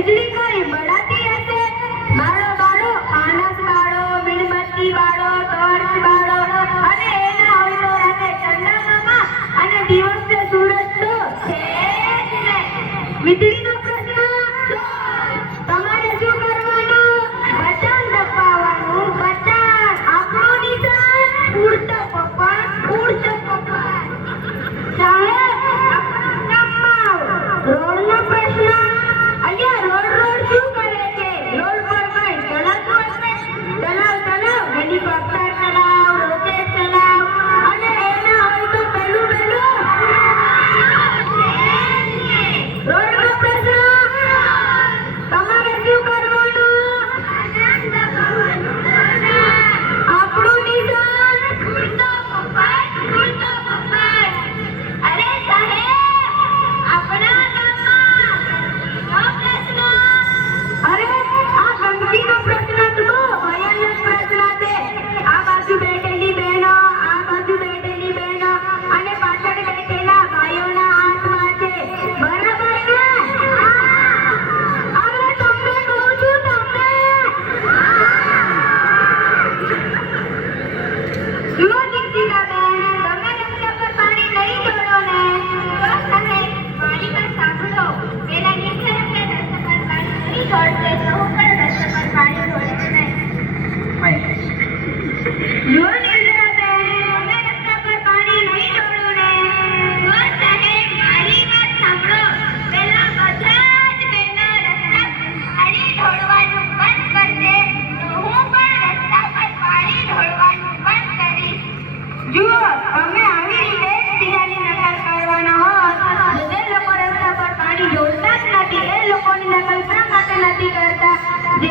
વીજળી કઈ બળાતી હશે? બાળો બાળો, આનસ બાળો, મીણબત્તી બાળો, ટોર્ચ બાળો, અને એના હોય તો એને ઠંડા મામા, અને દિવસે સૂરજ તો છે જ ને. વીજળીનો પ્રશ્ન તમારે શું કરવાનું? બટન દબાવવાનું. બટન આપણું નિશાન ઉડતો પપ્પા, ઉડતો પપ્પા. સાહેબ, આપણા ગામમાં રોડનો પ્રશ્ન. અહીંયા રોડ શું કરે છે? રોડ પર કઈ ચલાવતું હશે? ચલાવ હેલિકોપ્ટર ચલાવ, રોકેટ ચલાવ, અને એના હોય તો પેલું રોડનો પ્રશ્ન. તમારે શું કરવાનું? આપણું નિશાન ઉડતો પપ્પા, ઉડતો પપ્પા. અરે સાહેબ, આપણા ગામમાં પ્રશ્ન. અરે આ ગંદકીનો પ્રશ્ન તો ભયાનક પ્રશ્ન છે. આ બાજુ બેઠેલી બહેનો, આ બાજુ બેઠેલી બહેનો, અને પાછળ બેઠેલા ભાઈઓના હાથમાં છે. બરાબર ને? અરે તમને કહું છું, તમને. જુઓ દીક્ષિતાબેન, તમે રસ્તા પર પાણી નહીં છોડો ને. સાહેબ, મારી વાત સાંભળો. પેલા નીચે રસ્તા પર પાણી નહીં છોડશે તો હું પણ રસ્તા પર પાણી છોડીશ નહીં. જુઓ દીક્ષિતાબેન, તમે રસ્તા પર પાણી નહીં છોડો ને. સાહેબ, મારી વાત સાંભળો. પેલા બધા જ બહેનો રસ્તા પર પાણી ઢોળવાનું બંધ કરશે તો હું પણ રસ્તા પર પાણી ઢોળવાનું બંધ કરીશ. જુઓ, તમે આવી રીતે બીજાની નકલ કરવાના હો. જે લોકો રસ્તા પર પાણી ઢોળતા જ નથી એ લોકોની નકલ શા માટે નથી કરતા? જે